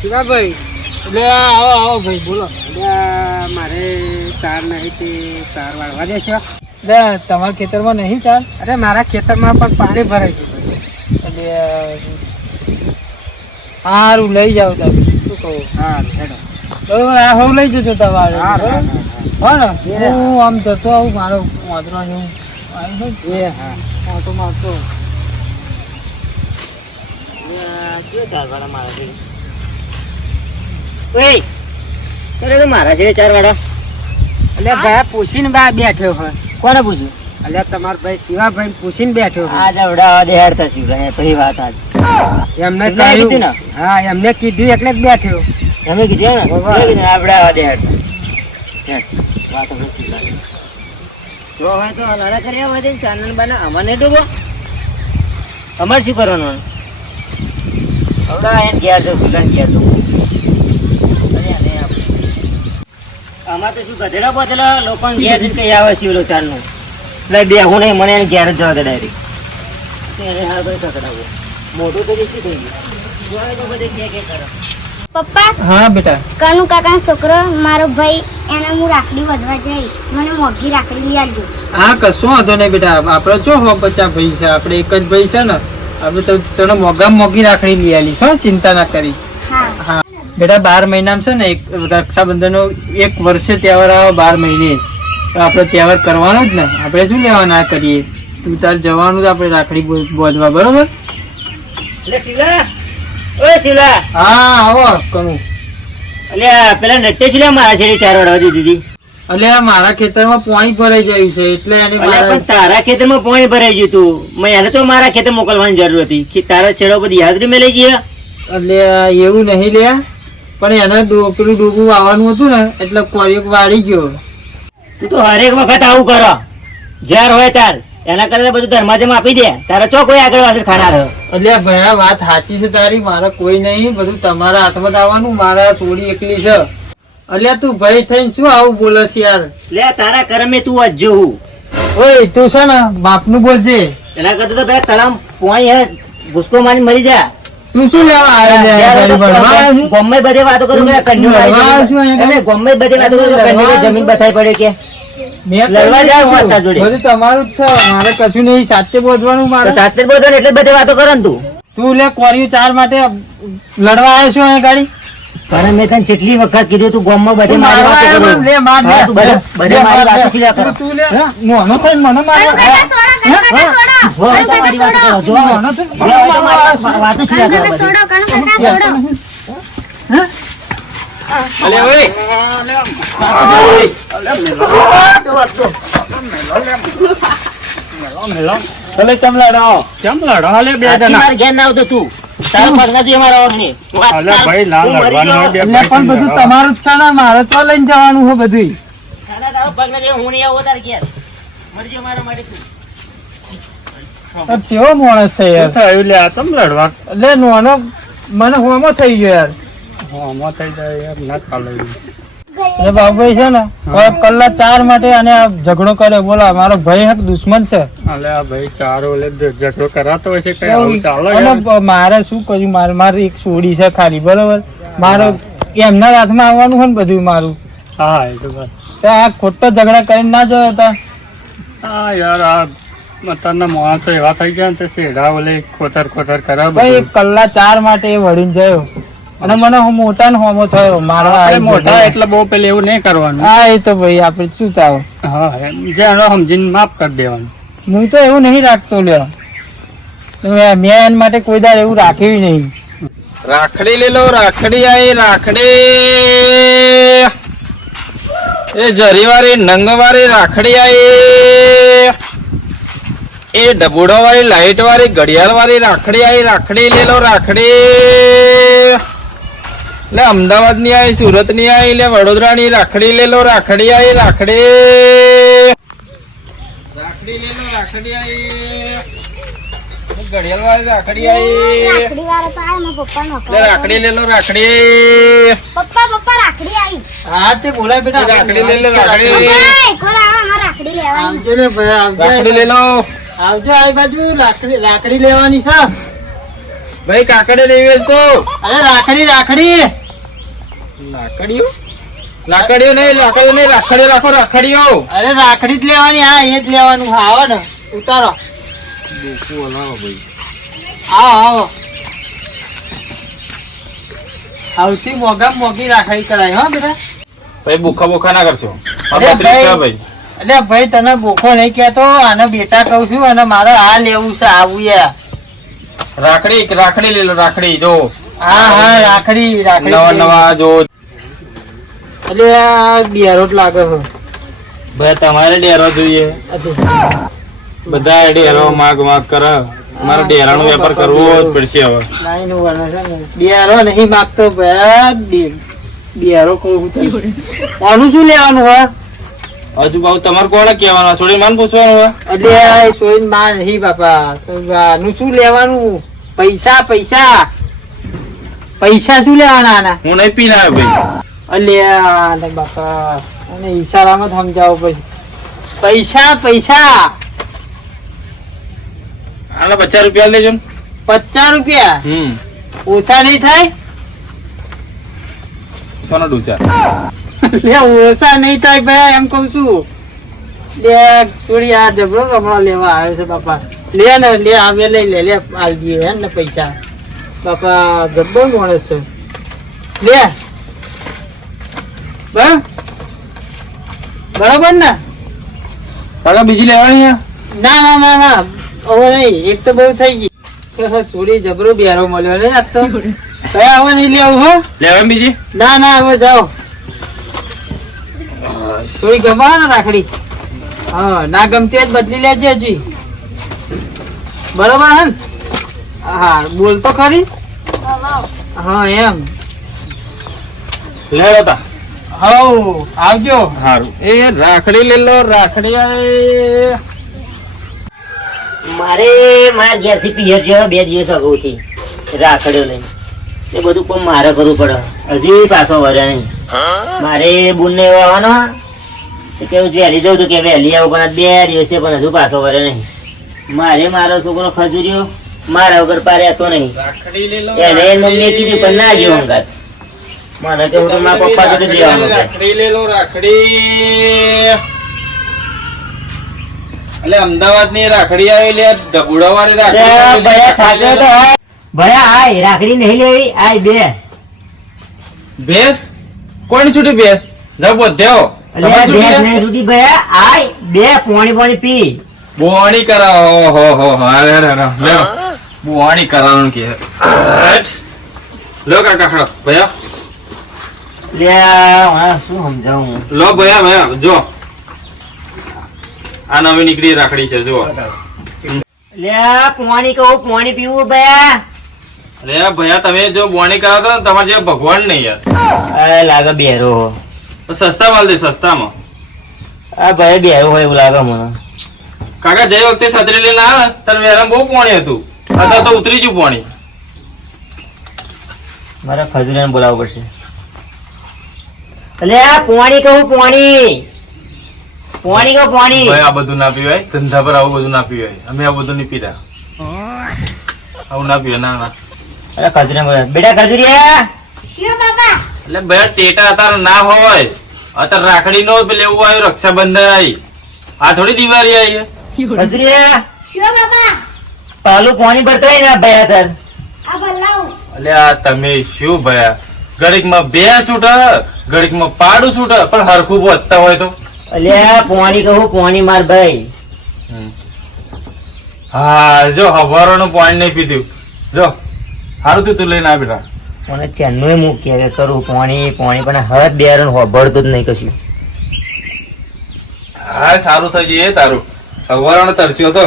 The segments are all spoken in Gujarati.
શિવાભાઈ એટલે આવો આવો ભાઈ બોલો. એટલે મારે ચાર નહીં તે ચાર વાળવા દેશો. એટલે તમારા ખેતરમાં નહીં ચાર? અરે મારા ખેતરમાં પણ પાણી ભરાઈ ગયું એટલે સારું લઈ જાઓ તમે. શું કહું? સારું હેડો બરોબર. આ હું લઈ જજો તમારે. હા ને હું આમ જતો આવું મારો વાંદરો હું આવી જાય. એ હા ઓટો મારતો મારા છે ચાર વાળા. એટલે ભાઈ પૂછીને બા બેઠો હોય. કોને પૂછ્યું? એટલે તમારો ભાઈ શિવાભાઈ પૂછીને બેઠો. આજ અવડાવા દે હેડતા શિવભાઈ પછી વાત આજ એમને કહ્યું ને. હા એમને કીધું એટલે જ બેઠો. તમે કીધું ને અવડાવા દે હેડતા વાત શિવભાઈ તો હવે તો લડા કર્યા હોય ચાનલ બના અમને ડૂબો. અમારે શું કરવાનું? અવડા એને ઘેર જવું સુલન ઘેર જવું. આમાં તો શું ગધેડા બોધેલા લોકો ઘેર જઈને કઈ આવે શિવલો ચાર નું એટલે બે હું નહીં મને એને ઘેર જ જવા દે ડાયરેક્ટ. મોટું તો દેખી થઈ ગયું તો બધે કે કરે. પપ્પા હા બેટા. કનુ કાકાનો છોકરો મારો ભાઈ એને હું રાખડી વધવા જઈ મને મોઘી રાખડી લઈ આવજો. હા કશું વાંધો નહીં બેટા. આપણે શું હો 50 ભાઈ છે. આપણે એક જ ભાઈ છે ને. આપણે તો તને મોઘામાં મોઘી રાખડી લઈ આલી છો. ચિંતા ના કરી. હા બેટા 12 મહિનામાં છે ને એક રક્ષાબંધનનો 1 વર્ષે તહેવાર આવે 12 મહિને. આપણે તહેવાર કરવાનો જ ને. આપણે શું લેવા ના કરીએ. તું તાર જવાનું જ આપણે રાખડી બોધવા. બરોબર? એટલે શિવલા ઓય શિવલા. હા આવો કરું. એટલે પેલા નટ્ટે છે મારા છેડી ચાર વડવા દીધી. એટલે મારા ખેતરમાં પાણી ભરાઈ ગયું છે એટલે એને પણ તારા ખેતરમાં પાણી ભરાઈ ગયું તું. મેં એને તો મારા ખેતર મોકલવાની જરૂર હતી કે તારા છેડો બધી હાજરી મેં લઈ ગયા. એટલે એવું નહીં લે પણ એને પેલું ડૂબું આવવાનું હતું ને એટલે કોરિયો વાળી ગયો. તું તો હરેક વખત આવું કરો જ્યાર હોય તાર. એના કરતા બધું ધર્માજમ આપી દે. તારા ચો કોઈ આગળ વાસર ખાનાર. એટલે ભાઈ વાત સાચી છે તારી. મારે કોઈ નહીં. બધું તમારા હાથમાં જ આવવાનું. મારા સોડી એકલી છે. એટલે તું ભાઈ થઈને શું આવું બોલે છે યાર? લે તારા કરમે તું જ જોવું. ઓય તું છે ને બાપનું બોલજે. એના કરતા તો ભાઈ તળામ પોણી હે ભૂસકો મારી મરી જા. તું શું લેવા આવ્યો? ગમે બધે વાતો કરું કે કન્યુ ગમે બધે વાતો કરું કે કન્યુ જમીન બતાઈ પડે કે લડવા જાવ માતા જોડે. બધું તમારું જ છે. મારે કશું નહીં. સાથે બોધવાનું. મારે સાથે બોધવાનું એટલે બધે વાતો કરો ને તું. તું લે કોરિયું 4 માટે લડવા આવ્યો છું અહીંયા ગાડી? પણ મેં તને કેટલી વખત કીધું તું ગામમાં બધે મારી વાતો કરો. લે માર બધે મારી વાતો શીખા કરો. તું લે મોનો થઈ મને મારવા. વાતો શીખા કરો. અલે ઓય અલે કેમ લડો? કેમ લડો? અલે બે જણા માર ઘેર ના આવતો તું. તારો પગ નથી અમારા ઓગની. અલે ભાઈ લાલ લડવાનું બે પણ બધું તમારું જ છે ને. મારે તો લઈને જવાનું છે બધું. તારા તારો પગ નથી. હું નહીં આવો તાર ઘેર. મરજો મારો માટે તું. કેવો માણસ છે યાર. થયું લે આ તમ લડવા. એટલે નોનો મને હોમો થઈ ગયો યાર. હોમો થઈ જાય યાર. ના ચાલે. એ બાબુભાઈ છે ને કલાક 4 માટે અને ઝઘડો કરે. બોલો મારો ભાઈ હક દુશ્મન છે. અલે આ ભાઈ ચારો લે ઝઘડો કરાતો હોય છે કઈ આવું ચાલે. અને મારે શું કર્યું? મારી એક સોડી છે ખાલી. બરોબર? મારો એમના હાથમાં આવવાનું હોય ને બધું મારું. હા એ તો બસ. આ ખોટો ઝઘડા કરીને ના જતા હતા. હા યાર આ મતલબ માણસો એવા થઈ ગયા ને શેડા ઓલે ખોતર કરે. ભાઈ કલાક 4 માટે એ વળીને જયો અને મને મોટા ને હોમો થયો. મારા મોટા એટલે બહુ પેલું એવું નહીં કરવાનું. હા એ તો ભાઈ આપડે શું થાવ. હા સમજીને માફ કરી દેવાનું. હું તો એવું નહીં રાખતો લ્યો. મેં એના માટે કોઈ દાડ એવું રાખ્યું નહીં. રાખડી લે લો. રાખડી આવી. રાખડી એ જરીવાળી નંગવાળી રાખડી આવી. એ ડબુડો વાળી લાઈટ વાળી ઘડિયાળ વાળી રાખડી આવી. રાખડી લે લો. રાખડી લે અમદાવાદ ની આવી, સુરત ની આવી, લે વડોદરા ની રાખડી લે લો. રાખડી આવી. રાખડી લે લો. રાખડી આવી. ઘડિયાળ વાળી રાખડી આવી. રાખડી વાળા તો આયા, મારા પપ્પા નો રાખડી લે લો. રાખડી પપ્પા રાખડી આવી. હા તે બોલાય બેટા રાખડી લઈ લે, રાખડી. ભાઈ, કોણ આવે? અમારે રાખડી લેવાની. આવજો ને ભાઈ આવજો રાખડી લઈ લો. આવજો આ બાજુ રાખડી લેવાની છે. ભાઈ કાકડે લેવી છો? અરે રાખડી લાકડીઓ નહીં, રાખડીઓ રાખો, રાખડીઓ. અરે રાખડી જ લેવાની. હા એ જ લેવાનું. હા આવો ને ઉતારો. ડોકું હલાવો ભાઈ. આવો સૌથી મોંઘી રાખડી કરાય હો બેટા. ભાઈ બોખા ના કરશો. અરે ભાઈ એટલે ભાઈ તને બોખો નહીં કહેતો, આને બેટા કહું છું અને મારે આ લેવું છે. આવું યાર રાખડી લઈ લો, રાખડી જો હા રાખડી નવા જો. એટલે આ બિયારો જ લાગે છે. ભાઈ તમારે ડેરો જોઈએ. બધા ડેરો માગ કરે. મારે ડેરાનો વેપાર કરવો જ પડશે હવે. બિયારો નહીં માગતો ભાઈ. બિયારો કહું આનું શું લેવાનું હોય? હજુ બાબુ તમારે કોને કહેવાનું? છોડી માન પૂછવાનું હોય. એટલે સોઈન માં નહીં બાપા. આનું શું લેવાનું? પૈસા શું લેવાના આના? હું નહીં પીના ભાઈ. અલ્યા બાપા અને ઈશારામાં જ સમજાવો પછી. પૈસા આના 50 રૂપિયા લેજો ને. 50 રૂપિયા ઓછા નહીં થાય? સોના ડૂચા. લે ઓછા નહીં થાય ભાઈ એમ કઉ છું. લે થોડી આ જબરો કપડા લેવા આવ્યો છે બાપા. લે ને લે આવે લઈ લે આલજી હે ને પૈસા. બાપા જબ્બો માણસ છે. લે બરાબર ને? કાકા બીજી લેવાની? ના હવે નહીં. એક તો બહુ થઈ ગઈ. થોડી જબરો બિયારો મળ્યો ને આજ તો. કયા હવે નહીં લેવું હો? લેવા બીજી? ના હવે જાઓ. થોડી ગમા ને રાખડી. હા ના ગમતી હોય તો બદલી લેજે હજી. બરોબર હે ને? હા બોલ તો ખરી. હા એમ લેવો તા. હવ આવજો. સારું એ રાખડી લઈ લો. રાખડી મારે મારા ઘેરથી પિયર જેવા 2 દિવસ અગાઉથી રાખડ્યો લઈને એ બધું પણ મારે કરવું પડે. હજુ પાછો વર્યા નહીં. મારે બુનને એવો આવવાનો કેવું વહેલી જવું કે વહેલી આવું પણ 2 દિવસે પણ હજુ પાછો વર્યો નહીં. મારે મારો છોકરો ખજૂર્યો મારા વગર પારે હતો નહીં. એને મમ્મીએ કીધું પણ ના જેવો અંગાત. મને કે હું તો મારા પપ્પા જોડે જવાનું છે. રાખડી લઈ લો. રાખડી એટલે અમદાવાદ ની રાખડી આવેલી ઢબુડા વાળી ભયા થાક્યો રાખડી. તો ભયા આય રાખડી નહીં લેવી. આય બે ભેંસ કોની છૂટી? ભેંસ ના બોધ્યો ભયા આય બે પોણી પી બોણી કરાવો. બોણી કરાવવાનું કે લો કાકા ખડો ભયા. શું સમજાવું? લો ભયા જો આ નવી નીકળી રાખડી છે જો. પોણી કહું પોણી પીવું ભયા. અરે ભયા તમે જો બોણી કરાવો તો તમારે જે ભગવાન નહીં યાર. લાગે બેરો તો સસ્તા માલ દે સસ્તામાં. આ ભાઈ બેરો હોય એવું લાગે મને. કાકા જે વખતે છત્રી લઈને આવે ત્યારે વેરામ બહુ પાણી હતું. અત્યારે તો ઉતરી ગયું પાણી. મારા ખજૂરીને બોલાવવું પડશે. એટલે આ પોણી કહું પોણી કહું પોણી. ભાઈ આ બધું ના પીવાય. ધંધા પર આવું બધું ના પીવાય. અમે આ બધું નહીં પીતા. આવું ના પીવાય. ના અરે ખજૂરીને બોલાવ. બેટા ખજૂરિયા શિવ બાપા. એટલે ભાઈ ટેટા અત્યારે ના હોય. અત્યારે રાખડી નો લેવું આવ્યું. રક્ષાબંધન આવી. આ થોડી દિવાળી આવી. ખજૂરિયા શિવ બાપા. પાલું પાણી ભરતો હોય ને ભયા તાર. આ બલ્લાવ. એટલે આ તમે શું ભયા ઘડીકમાં બે છૂટ ઘડીકમાં પાડું છૂટ પણ હરખું વધતા હોય તો. અલ્યા પાણી કહું પાણી માર ભાઈ. હા જો હવારોનું પાણી નહીં પીધું. જો સારું તું લઈને આ બેટા. મને ચેનનું મૂક્યા કે કરું પાણી પણ હવે બેરણ હોભળતું જ નહીં કશું. હા સારું થઈ જઈએ તારું. હવારોનો તરસ્યો તો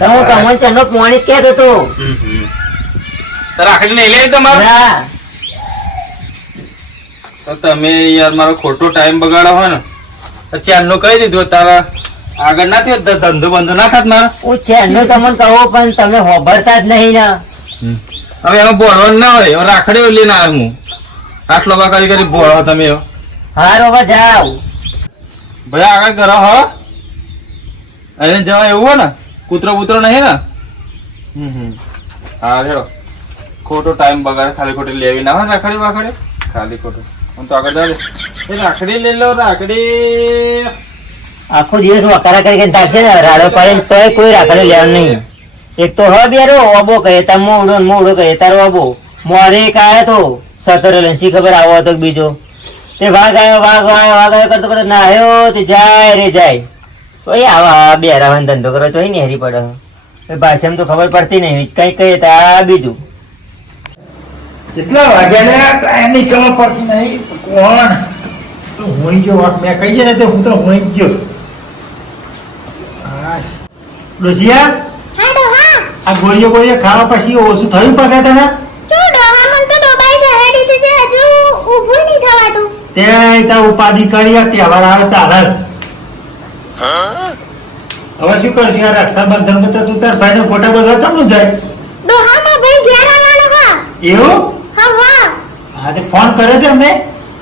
હું તમને ચેનનો પાણી જ કહેતો હતો. રાખડી નહીં લે તમારે. ના તો તમે યાર મારો ખોટો ટાઈમ બગાડો હોય ને તો ચેનનું કહી દીધું. તારા આગળ ના થયો ધંધો બંધો ના થાત મારો. હું ચેનનું તમને કહું પણ તમે હોભળતા જ નહીં ને. હવે એમાં બોલવાનું ના હોય. રાખડી લઈને આવ્યો હું. આટલો બા કરી બોલો તમે. હારો હવે જાવ. ભાઈ આગળ કરો હો. એને જવા એવું હોય ને કૂતરો બૂતરો નહીં ને. હા રેડો. ખોટો ટાઈમ બગાડે ખાલી ખોટી લેવી ના હોય રાખડી વાખડી ખાલી ખોટું. હું તો આગળ જાવ એ રાખડી લઈ લો રાખડી. આખો દિવસ વકારા કરી થાકશે ને રાડો પાડીને તોય કોઈ રાખડે લેવાનું નહીં. એક તો હવે બેરો ઓબો કહે તાર મોડો કહે તારો ઓબો મોરે એક આવ્યો તો સતરો લંસી ખબર આવો હતો બીજો તે વાઘ આવ્યો કરતો કરતો ના આવ્યો તે જાય રે જાય કોઈ આવા બેરાવાનો ધંધો કરો છો ને હેરી પડે ભાષામાં તો ખબર પડતી નહીં કઈ કહે તા બીજું. કેટલા વાગ્યા લે ટાઈમ ની ખબર પડતી નહીં કોણ તો હોઈ ગયો વાત મેં કહી ને તે હું તો હોઈ ગયો. ડોશિયા હા ડોહા આ ગોળીઓ ખાવા પછી ઓછું થયું પગે તને જો ડોહા મન તો ડોબાઈ દહેડી દીધી હજુ ઊભું નહીં થવાતું તે તા ઉપાધિ કરી આ તહેવાર આવે તારા જ હવે શું કરશું આ રક્ષાબંધન માં તો તું તાર ભાઈ નો ફોટા બધા ચમનું જાય ડોહા માં ભાઈ ઘેર આવવાનો હા એવું હા વાહ હા તે ફોન કર્યો તો એમને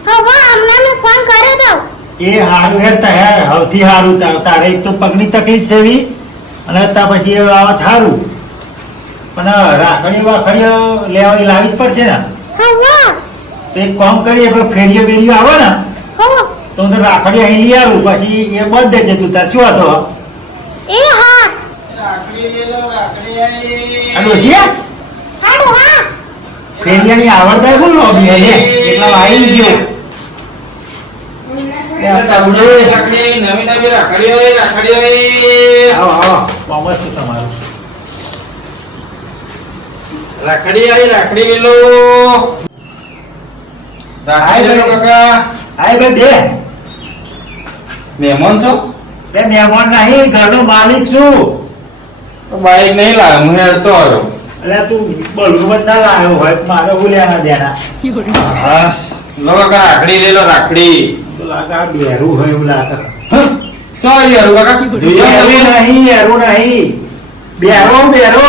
હા વાહ હમણાં ફોન કર્યો તો એ હારું હેર સૌથી હારું તારે એક તો પગની તકલીફ છે એવી અને ત્યાં પછી આવા થારું પણ રાખડી વાખડીઓ લેવાની લાવી જ પડશે ને હા વાહ તો એક કામ કરીએ ફેરીઓ બેરીઓ આવે ને હો તો હું તો રાખડી અહીં લઈ આવું પછી એ બંધ દેજે તું તાર શું હતો એ હા આ ડોશિયા હા ડોહા ફેરિયાની આવડતા બોલો બી એટલા આવી ગયો રાખડી નવી નવી રાખડી આવો આવો કોમર્સ છે તમારું રાખડી આવી રાખડી લીલો રાખડી લીલો કાકા. આય બે બે મહેમાન છો? તે મહેમાન નહીં ઘરનો માલિક છું બાઈક નહીં લાવ્યો હું હેડતો આવ્યો. એટલે તું બળવું ના લાવ્યો હોય મારે બોલ્યા દેના હા લો કાકા રાખડી લઈ લો રાખડી. તો લાગે આ બેરું હોય એવું લાગે ચો યાર કાકા જોઈએ બેરું નહીં બેરું નહીં બેરો બેરો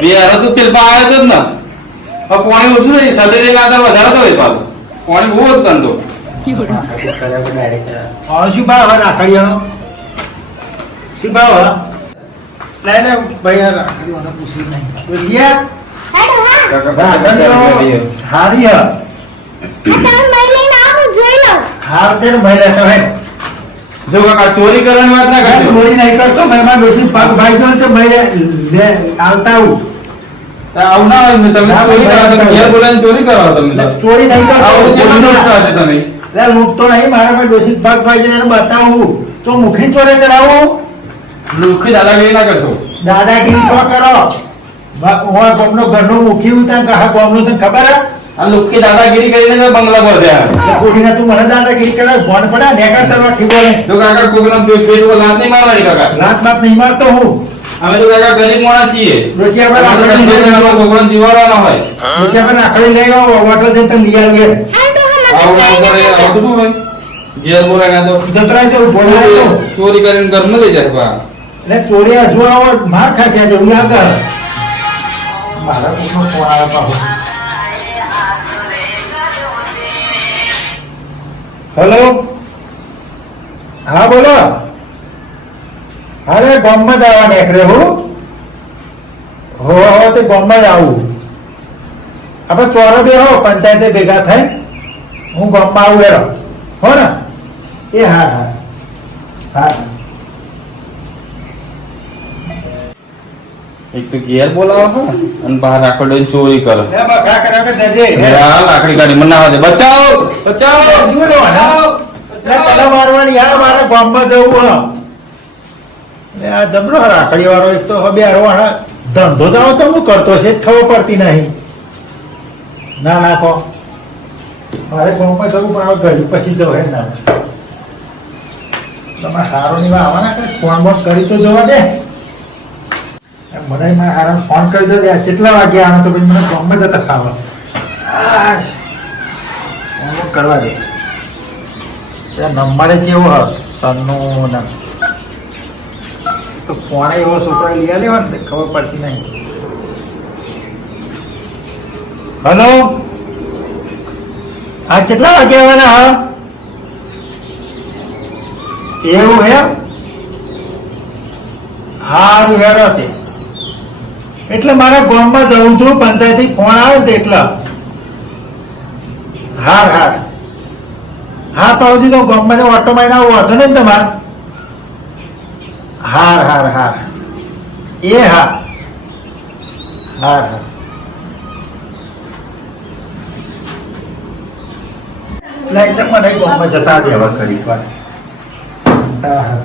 બે હારો તો તેલ પા આવ્યો જ ને હવે પાણી ઓછું થઈ સદરી આગળ વધારે તો હોય પાછું પાણી બહુ હતું તો શું ભાવ હવે રાખડીઓનો શું ભાવ લે લે ભાઈ આ રાખડીઓને પૂછ્યું નહીં બોલિયા હા ડોહા રાખડીઓ હારી હ તમે મળી લઈને આવો જોઈ લો હાર તે મહિલા સવાય જો કાકા ચોરી કરવાની વાત ના કરજો. ચોરી નહીં કરતો મહેમાન ડોસી પગ ભાઈ ગયો તો મહિલા લે આવતા આવું આવું ના હોય તમે ચોરી કરો તમે ઘેર બોલાવીને ચોરી કરો તમે ચોરી નહીં કરતો આવું કેમ કરતા હશે તમે લે લૂંટતો નહીં મારા પાસે ડોસી પગ ભાઈ જઈને બતાવું તો મુખી ચોરે ચડાવું લુખી દાદાગીરી ના કરશો. દાદાગીરી તો કરો હું ગમનો ઘરનો મુખી હું ત્યાં કહા ગમનો તને ખબર હે આ લુખી દાદાગીરી કરીને તો બંગલા પર થયા. કોડીના તું મને દાદાગીરી કરે ભણ પડે નેકર તરવા ઠીકો જો કાકા કોકના પેટ પર લાત નહીં મારવાની કાકા. રાત બાત નહીં મારતો હું અમે તો કાકા ગરીબ માણસ છીએ. ડોસી આપણે આપણે રાખડી લઈ આપણા છોકરાને જીવાડવાના હોય. ડોસી આપણે રાખડી લઈ આવો હોટલ જઈને તને લઈ આવીએ હા ડોહા આવું મગજ આવું કરે આવતું શું હોય? ઘેર બોલાય તો જતરાય તો બોલાય તો ચોરી કરીને ઘરમાં લઈ જાય બા. એટલે ચોરી હજુ આવો માર ખાશે આજે એવું લાગે મારા કોઈનો ફોન આવે પાછો હેલો હા બોલો અરે ગામમાં જ આવવા નીકળે હું હો તે ગામમાં જ આવું આપણે ચોરો બે હો પંચાયતે ભેગા થાય હું ગામમાં આવું એરો હો ને એ હા હા હા એક તો ઘેર બોલાવો છો અને બહાર રાખડી ચોરી કરો. લે બખા કર્યા કે જજે આ લાકડી કાઢી મને ના વાગે. બચાવો બચાવો શું લેવાના? લે તને મારવાની આ મારા ગામમાં જવું હ લે આ જબરો રાખડી વાળો એક તો હવે હારવાના ધંધો દાવો તો હું કરતો છે જ ખબર પડતી નહીં ના નાખો મારે ગામમાં જવું પણ હવે ઘડી પછી જવું હે ના તમારે સારો ની આવવાના કે ફોન બોન કરી તો જોવા દે મને મારા હારા ફોન કરી દો દે કેટલા વાગે આવો તો પછી મને ગામમાં જતા ખાવા ફોન કરવા દે નંબરે કેવો હ સનનું ના તો ફોન એવો છોકરો લઈ લેવાનો ને ખબર પડતી નહીં હલો હા કેટલા વાગે આવવાના હા એવું હે? હારું હેડો છે. એટલે મારા ગામમાં જવું છું, પંચાયતી ફોન આવે તો એટલે. હાર હાર હા તો હજી તો ગામમાં ઓટો મારીને આવું વાંધો નહીં ને તમારે. હાર હાર હાર એ હા હાર હાર લઈ તો મને ગામમાં જતા દેવા કરી વાર. હા હા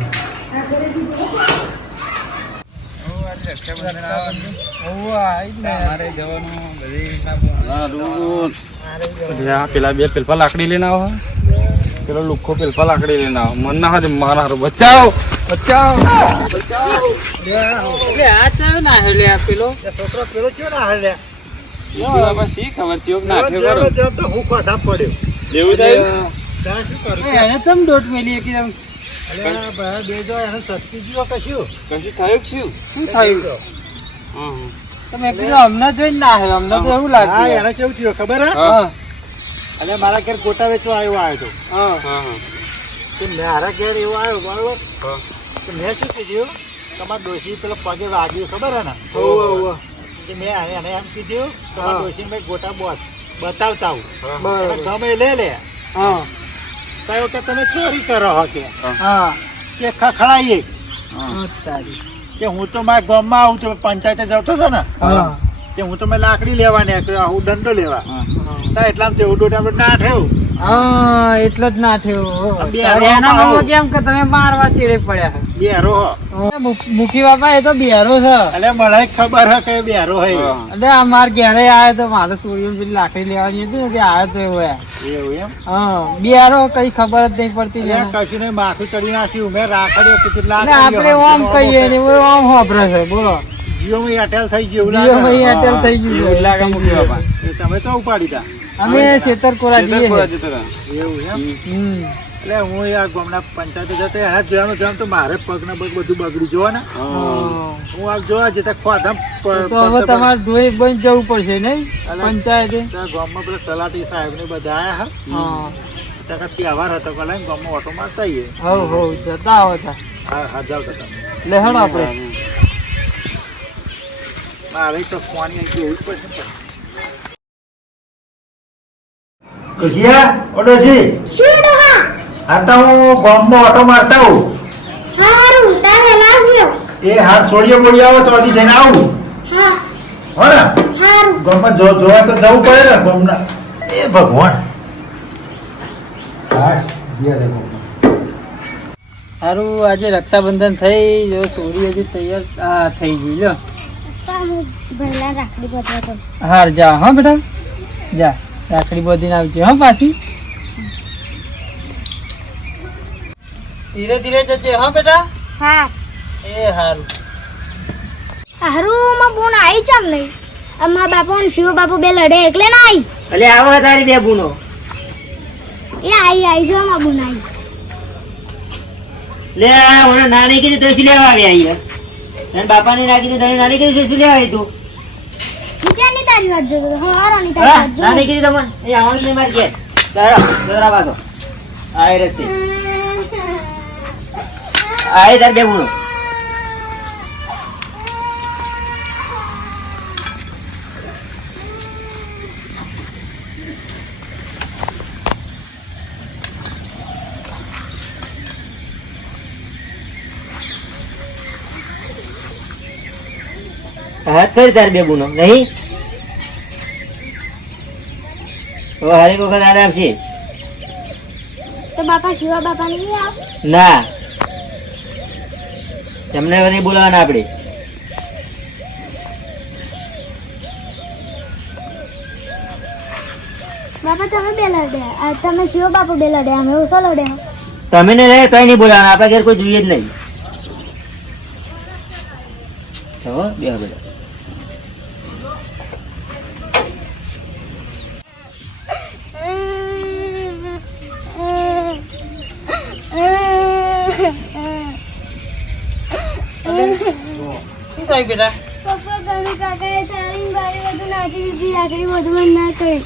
પેલા બે પેલપા લાકડી લઈને આવો, પેલો લુખો પેલપા લાકડી લઈને આવો. મન ના હોય મારા હારું બચાવ બચાવ બચાવ. છોકરો પેલો કયો ના હાલ શી ખબર ચિયોક નાખ્યો કરો તો હું પાછા પડ્યો. એવું થયું. ત્યાં શું કરું? એને ચમ દોટ મેલી એકદમ અલ્યા ભાઈ બે જો એને સસ્તી જીવો કશું. કશું થયું કે શું? શું થયું? તમે કીધું અમને જોઈને ના આવ્યો, અમને તો એવું હા લાગ્યું. એને કેવું થયું ખબર હે? હા અને મારા ઘેર ગોટા વેચવા આવ્યો તો હા કે મારા ઘેર એવો આવ્યો બરોબર તો મેં શું કીધું તમારા ડોશી પેલો પગે વાગ્યું ખબર હે ને કે મેં એને એમ કીધું તમારા ડોશી મેં ગોટા બોસ બતાવતા આવું બરાબર. ગમે લે લે હા કયો કે તમે ચોરી કરો હો કે હા ખખડાઈએ સારી. કે હું તો મારા ગામમાં આવું તો પંચાયતે જતો હતો ને હા કે હું તો મેં લાકડી લેવા ને હું દંડો લેવા એટલા તેવું દોઢ આપણે ના થયું. હા એટલે જ ના થયું. બે એના આવો. મમ્મી કેમ કે તમે મારવા ચીડે પડ્યા. બેરો હો મૂકી બાપા એ તો બિહારો છે. એટલે મને ખબર હે કે બેરો હે એટલે અમાર ઘેરે આવે તો મારે સોરીઓ પેલી લાકડી લેવાની હતી ને તે આવે તો એવું એવું એમ હા બિહારો કઈ ખબર જ નહીં પડતી. એટલે કશું નહીં માથું ચડી નાખ્યું મેં રાખડ્યો કેટલા એટલે આપણે ઓમ કહીએ ને એવું ઓમ હોભરે છે. બોલો જીઓમાં એરટેલ થઈ ગયું જીઓમાં એરટેલ થઈ ગયું છે. લાગે મૂકી બાપા. તમે તો ઉપાડી તા અમે છેતરકોરા જઈએ છીએ. એવું એમ હમ. એટલે હું આ ગામના પંચાયતે જતો એના જોવાનું જોવાનું તો મારે પગને પગ બધું બગડી જોવા ને હું આ જોવા જતા ખોદમ તો હવે તમારે ધોઈ બંધ જવું પડશે નહીં પંચાયતે. ગામમાં પેલા તલાટી સાહેબ ને બધા આયા હા હા તહેવાર હતો કે લાઈન ગામમાં ઓટો મારતા આવીએ. હવ હવ જતા આવો તા હા હા જાવ તો તમે લે હેડો આપણે. મારે તો ફોન જોવું જ પડશે. ડોશિયા ઓ ડોશી શું ડોહા? આ તો હું ગામમાં ઓટો મારતા આવું. હારું તારે લાવજો. એ હાથ છોડીએ બોલી આવો તો હજી જઈને આવું હા હો ને. હારું. ગામમાં જોવા તો જવું પડે ને ગામના. એ ભગવાન હા જીયા દેખો. સારું આજે રક્ષાબંધન થઈ જો સોરી હજી તૈયાર થઈ ગઈ લો. પપ્પા હું ભઈલા રાખડી બધવા તો. હાર જા હા બેટા જા રાખડી બધીને આવજો હા પાછી. ધીરે ધીરે જજે હા બેટા. હા એ હારું. હારું માં બોન આવી ચમ નહીં. અમાર બાપુ ને શિવ બાપુ બે લડે એકલે ના આવી. એટલે આવો તારી બે બુનો એ આવી જો માં બોન આવી. લે મને નાની કીધી તો શું લેવા આવી અહીંયા તને બાપાને ના કીધું તને નાની કીધી શું લેવા આવી તું નીચેની તારી વાત જોતો હા હારાની હા, તારી વાત નાની જોતો. કીધી તમને એ આવવાનું નહીં મારી ઘેર દોરા પાછો આ એ રસ્તે આ એ તાર બે બુનો હાથ કરી તાર બે બુનો નહીં હવે હરેક વખત આને આપશે તો બાપા શિવા બાપા નહીં આવ. ના તમને નહીં બોલાવાના આપણે બાપા તમે બે લડે તમે શિવ બાપુ બે લડે અમે ઓછો લડે. તમે ને રહે તોય નહીં બોલાવાના આપણા ઘેર કોઈ જોઈએ જ નહીં ચલો બે બધા શું થાય બેટા? પપ્પા તમે કાકાએ તારી બારી બધું નાખી દીધી રાખડી બધું ના કરી.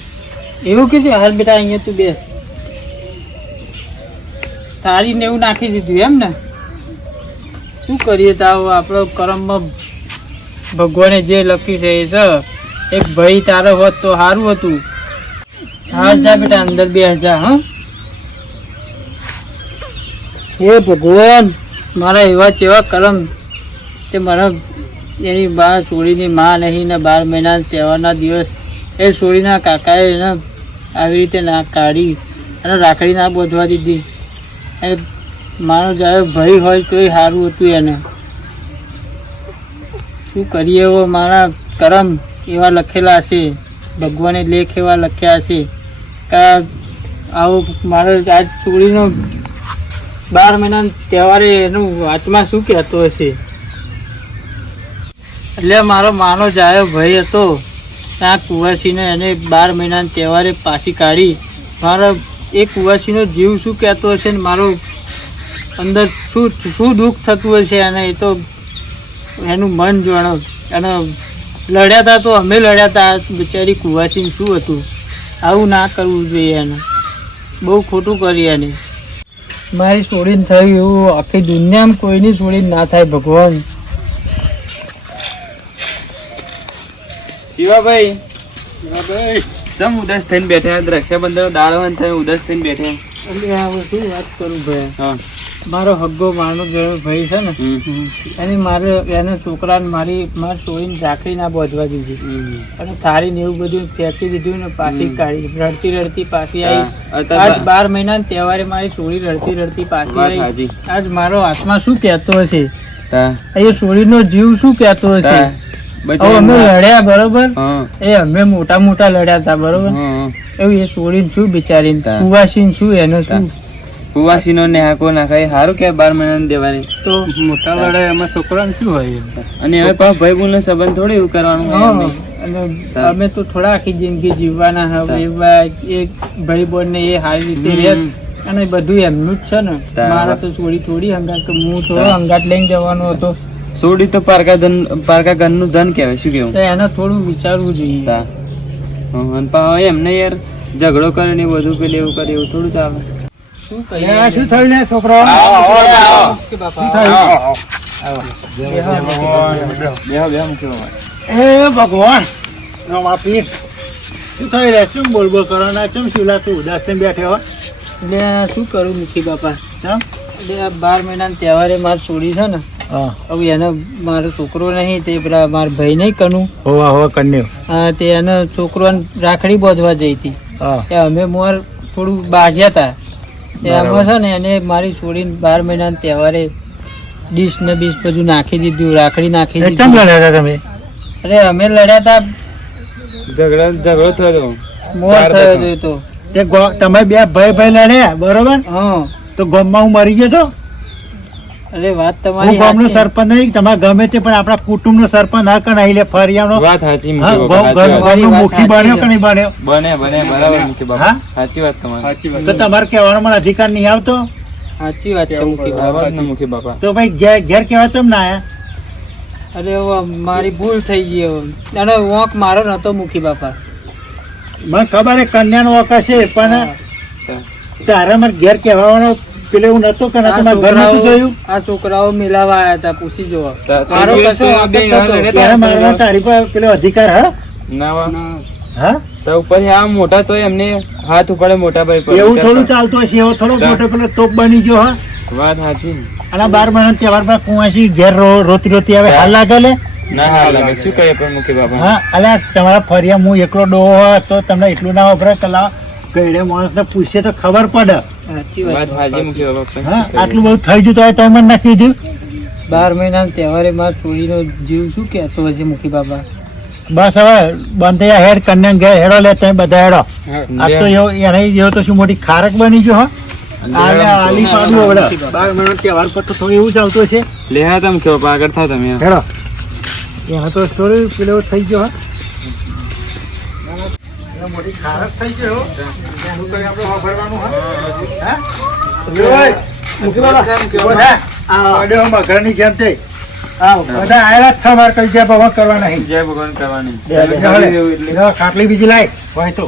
એવું કે છે હાલ બેટા અહીંયા તું બેસ. તારીને એવું નાખી દીધું એમ ને? શું કરીએ તાવ આપણો કર્મમાં ભગવાને જે લખ્યું છે એ છે. એક ભાઈ તારો હોત તો સારું હતું. હા જા બેટા અંદર બે જા. હા હે ભગવાન, મારા એવા ચેવા કરમ તે મારા એની બા છોડીની માં નહીં ને 12 મહિના તહેવારના દિવસ એ છોડીના કાકાએ એને આવી રીતે ના કાઢી અને રાખડી ના બોધવા દીધી. અને મારો જ્યારે ભાઈ હોય તોય સારું હતું એને. શું કરીએ એવો મારા કરમ એવા લખેલા હશે, ભગવાને લેખ એવા લખ્યા હશે કે આવો મારો આજ છોડીનો 12 મહિના તહેવારે એનું વાતમાં શું કહેતો હશે. એટલે મારો માનો જાયો ભાઈ હતો ત્યાં કુવાસીને એને 12 મહિના તહેવારે પાછી કાઢી. મારો એ કુવાસીનો જીવ શું કહેતો હશે ને મારો અંદર શું દુઃખ થતું હશે અને એ તો એનું મન જાણો. અને લડ્યા હતા તો અમે લડ્યા હતા. બિચારી કુવાસીને શું હતું? આવું ના કરવું જોઈએ એને. બહુ ખોટું કરી એને. મારી છોડીને થયું એવું આખી દુનિયામાં કોઈની છોડીને ના થાય ભગવાન. શિવાભાઈ ચમ ઉદાસ થઈને બેઠા? રક્ષાબંધન દાડવાન થઈને ઉદાસ થઈને બેઠા? એટલે આ શું વાત કરું ભાઈ, હા મારો હગ્ગો માનો જેવો ભાઈ છે ને એની મારે એના છોકરાને મારી છોડીને રાખડી ના બોધવા દીધી અને થાળી ને એવું બધું ફેંકી દીધું ને પાછી કાઢી. રડતી રડતી પાછી આવી. આજ 12 મહિના તહેવારે મારી છોડી રડતી રડતી પાછી આવી. આજ મારો આત્મા શું કહેતો હશે? એ છોડીનો જીવ શું કહેતો હશે? અમે લડ્યા બરોબર, એ અમે મોટા મોટા લડ્યા હતા બરોબર, એવું એ છોડીને શું બિચારી કુવાસી શું એનો શું કુવાસીનો ને હાકો નાખાય સારું કે 12 મહિના દેવાની તો મોટા લડાઈ એમાં છોકરાને શું હોય? અને હવે પાછું ભાઈ બોલ સંબંધ થોડી એવું કરવાનું હોય. અને અમે તો થોડા આખી જિંદગી જીવવાના હવે. એક ભાઈ બોન ને એ સારી રીતે રહે અને બધું એમનું જ છે ને. મારા તો છોડી થોડી હંગાત, હું થોડો હંગાત લઈને જવાનો હતો. છોડી તો પારકા ઘરનું ધન કહેવાય. શું કેવું? એને થોડું વિચારવું જોઈએ. અને પાછો એમને યાર ઝઘડો કરે ને બધું પેલું એવું કરે એવું થોડું ચાલે. શું કહીએ? શું થયું ને છોકરા? એ ભગવાન માફી. શું થઈ રહ્યા? શું બોલ બોલ કરો ના? ચમ શિવલા તું ઉદાસ થઈને બેઠે હો? એટલે શું કરું મુખી બાપા? ચમ એટલે આ 12 મહિના તહેવારે મારી છોડી છે ને, હવે એને મારો છોકરો નહીં તે પેલા મારા ભાઈ નહીં કનું હોવા કન્યો તે એનો છોકરો રાખડી બોધવા જઈ હતી. અમે મોર થોડું બાજ્યા હતા એમાં છે ને એને મારી છોડીને 12 મહિના તહેવારે ડીશ ને બીશ બધું નાખી દીધું, રાખડી નાખી દીધી. લડ્યા હતા તમે? અરે અમે લડ્યા હતા, ઝઘડો થયો મોર થયો હતો તો. તમે બે ભાઈ લડ્યા બરોબર? હા તો ગામમાં હું મરી ગયો છો? અરે વાત હું તમારી ગામનો સરપંચ નહીં, તમારે ગમે તે પણ આપણા કુટુંબનો સરપંચ ના કણાઈ લે ફરિયાનો. વાત સાચી ગામનો મુખી બન્યો કે નહીં બન્યો? બને બરાબર મુખી બાપા. સાચી વાત તમારી. તો તમારે કહેવાનો મને અધિકાર નહીં આવતો? સાચી વાત છે મુખી બરાબર બાપા. ને મુખી બાપા. તો ભાઈ ઘેર કહેવા ચમ ના આયા? અરે હવે મારી ભૂલ થઈ ગઈ હવે. અને વોંક મારો નતો મુખી બાપા. મને ખબર છે કન્યાનો વોક હશે પણ તારે મને ઘેર કહેવાનો પેલે એવું નતું કે ના તમારા ઘર નતું જોયું? આ છોકરાઓ મિલાવા આયા હતા, પૂછી જોવો. મારો કશો વાંક જ નતો. ત્યારે મારવાનો તારી પર પેલો અધિકાર હા? તો ઉપર આ મોટા તો એમને હાથ ઉપાડે મોટા ભાઈ પર. એવું થોડું ચાલતું હશે? એવો થોડો મોટો પેલો તોપ બની ગયો હા? વાત સાચી. અને 12 મહિના તહેવાર પર કુવાસી ઘેર રોતી રોતી આવે હાલ લાગે લે? ના હાલ લાગે. શું કહીએ પણ મુખી બાપા? હા અલ્યા તમારા ફરિયા હું એકલો ડોહો હોય તો તમને એટલું ના વપરાય કલા ગયડે માણસને પૂછે તો ખબર પડે. સાચી વાત વાત. સાચી મુખી બાપા. હા આટલું બધું થઈ ગયું તો તમે મને ના કીધું? 12 મહિના તહેવારે મારા છોડીનો જીવ શું કહેતો હશે મુખી બાપા? બસ હવે બંધ હેડ કન્યા ઘેર હેડો લે તમે બધા હેડો. આ તો એને જેવો તો શું મોટી ખારક બની ગયો આલી પાડું હવે 12 મહિના તહેવાર પર તો થોડું એવું ચાલતું હશે. લે હા તમે કેવો આગળ થાવ તમે. હેડો એનો તો સ્ટોરી પેલો થઈ ગયો હા મોટી ખારસ થઈ ગયો એનું તો આપણે વાપરવાનું હા મગરની જેમ તે બધા આયેલા જ છે મારે કઈ જય ભગવાન કરવા નહીં. જય ભગવાન કરવાની. ખાટલી બીજી લાય હોય તો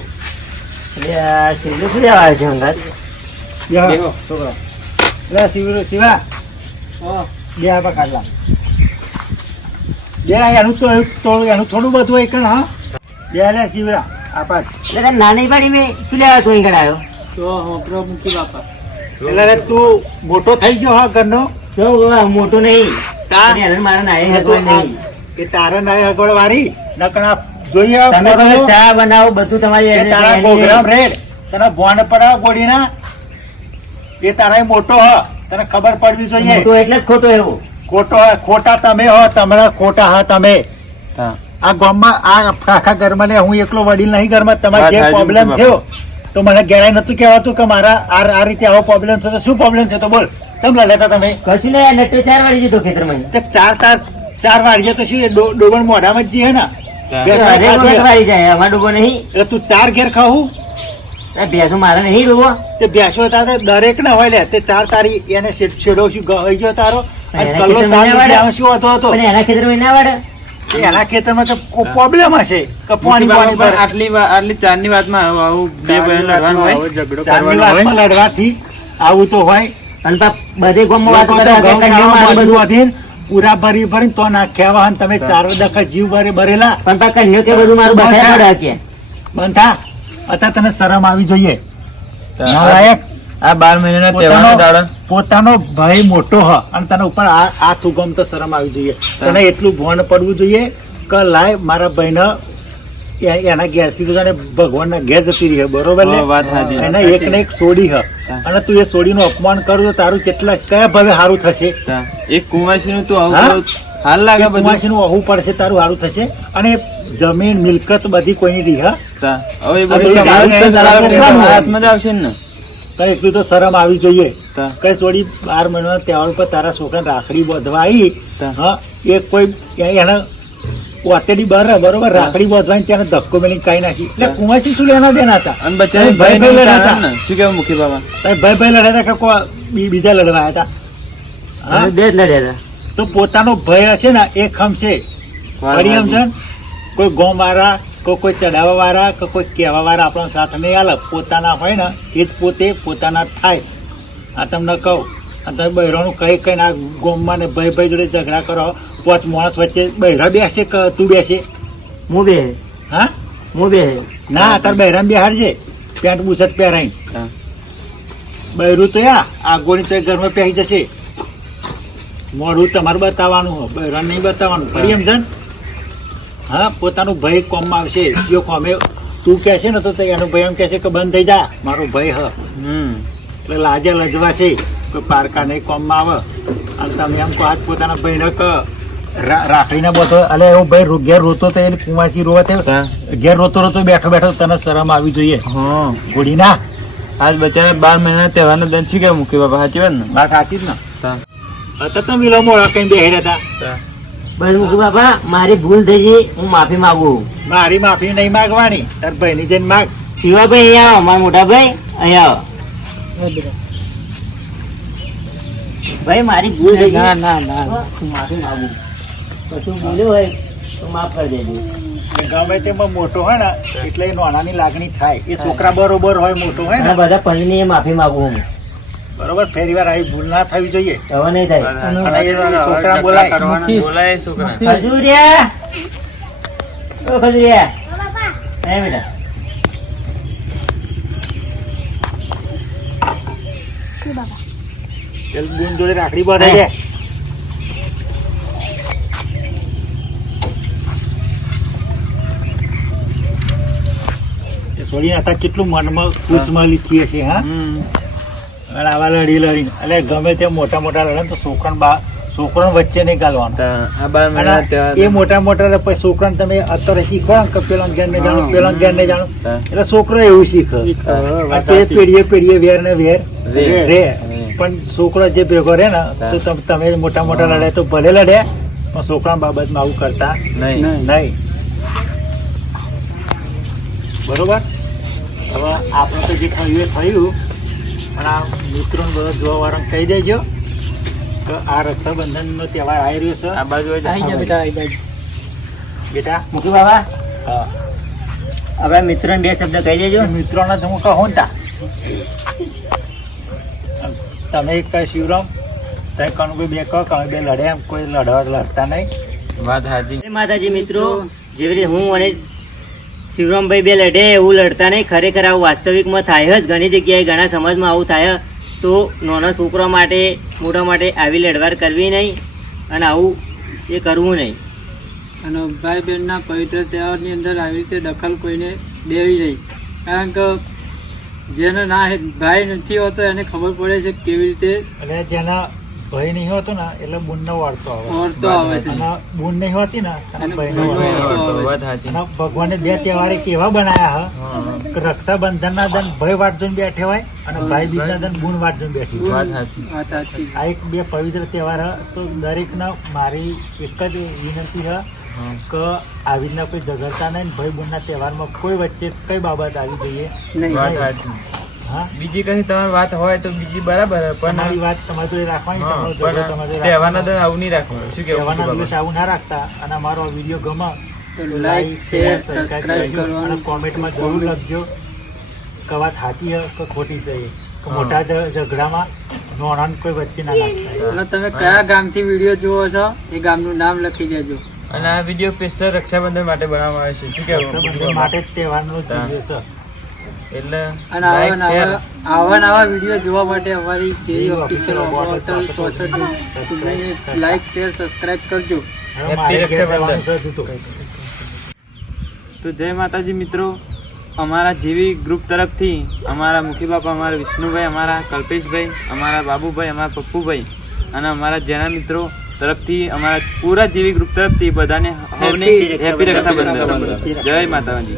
છેલ્લું શું લેવા આવ્યો છે અંગાત? છોકરા લે શિવા બે આપા કાઢલા બે એનું થોડું બધું એક હા બે લે શિવરા આપા એટલે તાર નાની પાડી મેં શું લેવા સોઈ કઢાયો તો હોપરો મૂકી બાપા એટલે તું મોટો થઈ ગયો હા ઘરનો જો મોટો નહીં મારા નાઈ હગવા નહીં એ તારે નાય હગવડ વાળી નકણા જોઈએ તમે તમે ચા બનાવો બધું તમારી એ તારા પ્રોગ્રામ રેડ તને ભોન પડાવ ગોડીના એ તારા મોટો હ તને ખબર પડવી જોઈએ મોટો એટલે જ ખોટો એવું ખોટા તમે હો તમારા ખોટા હા તમે આ ગામમાં આ આખા ઘરમાં ને હું એકલો વડીલ નહીં ઘરમાં તમારે જે પ્રોબ્લેમ થયો તો મને ઘેરાય નતું કહેવાતું કે મારા આ રીતે આવો પ્રોબ્લેમ છે તો શું પ્રોબ્લેમ છે તો બોલ સમલા લેતા તમે કશું ને નટ્ટો 4 વાળી જતો ખેતરમાં તે ચાર વાળીએ તો શું એ ડોબણ મોઢામાં જ જી હે ને વાળી જાય અમાર ડૂબો નહીં એટલે તું 4 ઘેર ખાવું ભેંસો મારે નહીં ડૂબો તે બેસો તારે દરેક ના હોય લે તે 4 તારી એને છેડો શું ગઈ ગયો તારો આજ કલ્લો ચાર લીધે આવે શું હતો પણ એના ખેતરમાં ના વાડે એના ખેતરમાં તો પ્રોબ્લેમ હશે કે પાણી પર આટલી ચારની વાતમાં આવું બે ભાઈઓ લડવાનું હોય ઝઘડો ચારની વાતમાં લડવાથી આવું તો હોય અને બધે ગામમાં વાતો કરે લોકો કે કંડિયો મારું બધું બધું અધીન પૂરા ભરી ભરી તો નાખ્યા વાહન તમે 4 દખા જીવ ભરેલા પણ પા કંડિયો કે બધું મારું બસાય પડે કે બંધા અત્યારે તને શરમ આવી જોઈએ નાલાયક આ 12 મહિનાના તહેવારનો દાડો પોતાનો ભાઈ મોટો હ અને તને ઉપર આ તુગમ તો શરમ આવી જોઈએ તને એટલું ભોન પડવું જોઈએ કે લાય મારા ભાઈને એના ઘેરથી તો જાણે ભગવાનના ઘેર જતી રહી બરોબર ને વાત સાચી. એને એક ને એક સોડી હ અને તું એ સોડીનું અપમાન કરું તો તારું કેટલા કયા ભાવે સારું થશે એક કુંવાસીનું તું હા? આવું હાલ લાગે બધું કુમાસીનું અહું પડશે તારું સારું થશે અને જમીન મિલકત બધી કોઈની રહી હ હવે એ આ બધું બધું તમારું જ છે, તારા તારા છોકરાનું. હાથમાં જ આવશે ને કઈ એટલું તો શરમ આવી જોઈએ તા. કઈ સોડી 12 મહિનાના તહેવાર પર તારા છોકરાને રાખડી બાંધવા આવી તા. હા એ કોઈ એને વાતેડી બરોબર રાખડી બાંધવાની ત્યાં ધક્કો મેલી કાઈ નાખી એટલે કુંવાસી શું લેના દેના હતા અને બચ્ચાને ભાઈ ભાઈ લડ્યા લડાતા હતા ને શું કેવું મુખી બાબા ભાઈ લડ્યા હતા કે કોઈ બીજા લડવા હતા હા અમે બે જ લડ્યા તો પોતાનો ભય હશે ને એ ખમશે ફરી સમજણ કોઈ ગોમ વાળા કોઈ ચડાવવા વાળા કે કોઈ કહેવા વાળા આપણો સાથ નહીં આલે પોતાના હોય ને એ જ પોતે પોતાના થાય આ તમને કહું અને તમે બહેરોનું કઈ કઈ આ ગોમમાં ને ભાઈ જોડે ઝઘડા કરો 5 માણસ વચ્ચે બહેરા બેસે કે તું બેસે હું બે હા હું બે ના તાર બહેરામ બેહાડજે પેન્ટ બુશર્ટ પહેરાઈ હા. બહેરું તો આ ગોળી તો ઘરમાં પહેરી જશે મોઢું તમારે બતાવવાનું હોય બહેરાન નહીં બતાવવાનું ફરી સમજણ હા પોતાનું ભય કોમમાં આવશે જો કોમે તું કહે છે ને તો એનો ભય એમ કહે છે કે બંધ થઈ જા મારો ભય હ એટલે લાજે લજવાશે કોઈ પારકા નહીં કોમમાં આવે અને તમે એમ કહો આજ પોતાના ભાઈને કે રાખડીને બધો અલે એવો ભાઈ ઘેર રોતો તો એને કુંવાસી રોવા તે ઘેર રોતો બેઠો તને શરમ આવી જોઈએ હા ગોળી ના આજ બચ્ચાને 12 મહિનાના તહેવારનો દંડ શું કેવું મુખી બાબા સાચી વાત ને વાત સાચી જ ને તા. હતા તમે મિલો મોડા કઈ બેહી રહેતા બસ મુકુ બાપા મારી ભૂલ થઈ ગઈ હું માફી માંગુ મારી માફી નહીં માગવાની તાર ભાઈની જઈને માગ શિવાભાઈ અહીંયા આવો મારા મોટા ભાઈ અહીંયા આવો ભાઈ મારી ભૂલ થઈ ગઈ ના હું માફી માંગુ કશું બોલ્યું હોય તો માફ કરી દેજો ગમે તેમાં મોટો હોય ને એટલે એ નાનાની લાગણી થાય એ છોકરા બરોબર હોય મોટો હોય અને ને બધા પંચની માફી માંગુ હું બરોબર ફેરી વાર આવી ભૂલ ના થવી જોઈએ હવે નહીં થાય અને એ છોકરા બોલાય બોલાય છોકરા ખજૂરિયા ઓ ખજૂરિયા એ બેટા પેલ બુન જોડે રાખડી બાંધે દે એ છોડીને હતા કેટલું મનમાં ખુશમાલી થઈ હશે હા અને આવા લડી એટલે ગમે તે મોટા લડે ને તો છોકરાને વચ્ચે નહીં ગાલવાનું આ 12 અને મહિનાના તહેવાર એ મોટા પછી છોકરાને તમે અત્યારે શીખો ને કે પેલા જ્ઞાન ને જાણો પેલા જ્ઞાન ને જાણો હા. એટલે છોકરો એવું શીખે તે પેઢીએ વેર ને વેર રે પણ છોકરો જે ભેગો રહે ને તો તમે મોટા લડે તો ભલે લડે પણ છોકરા બાબતમાં આવું કરતા નહીં નહીં બરોબર હવે આપણે તો જે થયું એ થયું પણ આ મિત્રોને બધા જોવા વાળાને કહી દેજો કે આ રક્ષાબંધનનો તહેવાર આવી રહ્યો છે આ બાજુ આઈ જા બેટા આઈ જા બેટા મુકુ બાબા હા આપણા મિત્રોને બે શબ્દ કહી દેજો મિત્રોને તો હું કહું ને તા તમે એક કહે શિવરામ, તમે કણુભાઈ બે કહો, કણુભાઈ લડે એમ કોઈ લડતા નહીં. વાત સાચી. જય માતાજી મિત્રો, જેવી રીતે હું અને શિવરામભાઈ બે લડે એવું લડતા નહીં. ખરેખર આવું વાસ્તવિકમાં થાય જ. ઘણી જગ્યાએ ઘણા સમાજમાં આવું થાય. તો નાના છોકરા માટે મોટા માટે આવી લડવાર કરવી નહીં અને આવું એ કરવું નહીં. અને ભાઈ બહેનના પવિત્ર તહેવારની અંદર આવી રીતે દખલ કોઈને દેવી નહીં. કારણ કે જેને ના ભાઈ નથી હોતો એને ખબર પડે છે કે કેવી રીતે એટલે જેના ભાઈ નહીં હોતો ને એટલે બુનનો વાળતો આવે. ઓરતો આવે છે. અને બુન નહીં હોતી ને અને ભાઈનો ભાઈનો વાળતો આવે. વાળતો વાત સાચી. અને ભગવાને બે તહેવારે કેવા બનાયા કે રક્ષાબંધનના દન ભાઈ વાટ જોઈને બેઠે હોય અને ભાઈ બીજના દન બુન વાટ જોઈને બેઠી હોય. વાત સાચી. વાત સાચી. આ એક બે પવિત્ર તહેવાર હ. તો દરેકને મારી એક જ વિનંતી છે કે આવી રીતના કોઈ ઝઘડતા નહીં. ભાઈ બહેનના તહેવારમાં કોઈ વચ્ચે કઈ બાબત આવી જોઈએ નહીં. વાત સાચી. હા. બીજી કઈ તમારી વાત હોય તો બીજી બરાબર છે, પણ તમારી વાત તમારે તો એ રાખવાની, તમારો ઝઘડો પણ તમારે રાખવાનો. તહેવારના દર આવું નહીં રાખવાનું. શું કેવું તહેવારના બાબા? દિવસે આવું ના રાખતા. અને અમારો વિડીયો ગમે તો લાઈક, શેર, સબસ્ક્રાઇબ કરવાનું. અને કોમેન્ટમાં જરૂર લખજો કે વાત સાચી છે કે ખોટી છે એ. કે મોટા ઝઘડામાં નોણાને કોઈ વચ્ચે ના નાખતા. અને તમે કયા ગામથી વિડીયો જુઓ છો એ ગામનું નામ લખી દેજો. અને આ વિડીયો સ્પેશિયલ રક્ષાબંધન માટે બનાવવામાં આવે છે. શું કેવું રક્ષાબંધન માટે જ તહેવારનો જ દિવસ છે. એટલે અને આવા નવા વિડીયો જોવા માટે અમારી કેવી official hotel like, share, subscribe કરજો. હવે મારે ઘેર જવાનું છે જૂતું. તો જય માતાજી મિત્રો, અમારા જેવી ગ્રુપ તરફથી અમારા મુખી બાપા, અમારા વિષ્ણુભાઈ, અમારા કલ્પેશભાઈ, અમારા બાબુભાઈ, અમારા પપ્પુભાઈ અને અમારા જેના મિત્રો તરફથી, અમારા પૂરા જેવી ગ્રુપ તરફથી બધાને હેપી રક્ષાબંધન. જય માતાજી.